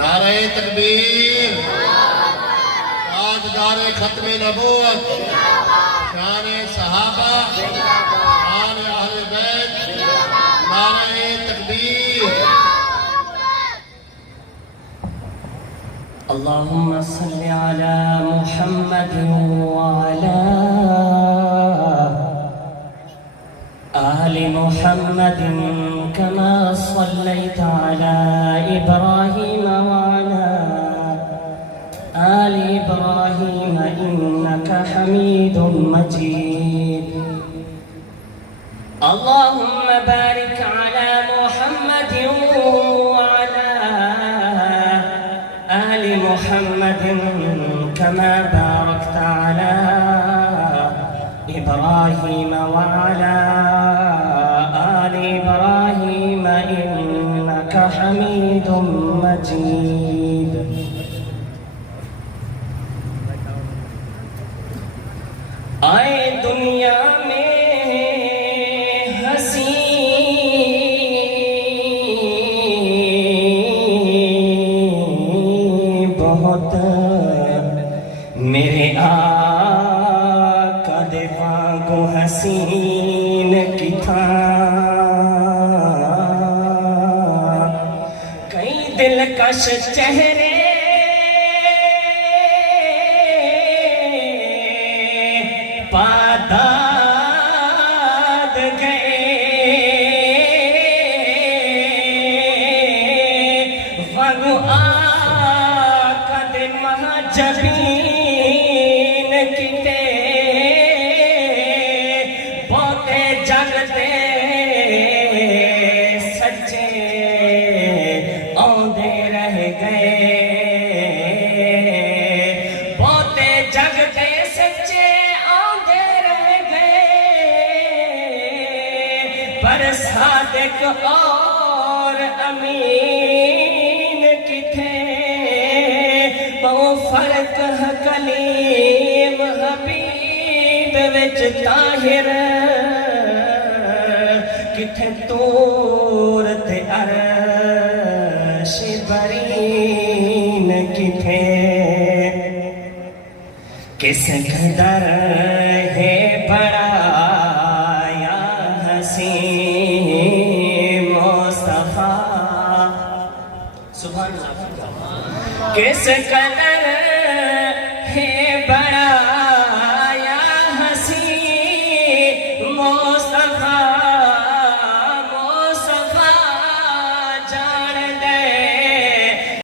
نعرہ تکبیر، تاجدار ختم نبوت، شان صحابہ، شان اہل بیت، نعرہ تکبیر۔ اللهم صل على محمد وعلى آل محمد كما صليت على إبراهيم وعلى آل إبراهيم إنك حميد مجيد اللهم بارك على محمد وعلى آل محمد كما باركت على إبراهيم وعلى آل إبراهيم إنك حميد مجيد آئے دنیا میں ہنسی بہت میرے آقا دے وانگو حسین کی تھا کئی دلکش چہرے پاداد گئے وانگو آقا دے مہجبین کتے بہتے جگتے سچے آندے رہ گئے بہتے جگتے سچے آندے رہ گئے پر صادق اور امین کتھے وہ فرق ہے کلیم حبیب وچ طاہر کتھے طور تے عرش برین کتھے کس قدر ہے بڑا یا حسین مصطفیٰ سبحان اللہ کس قدر ہے بڑا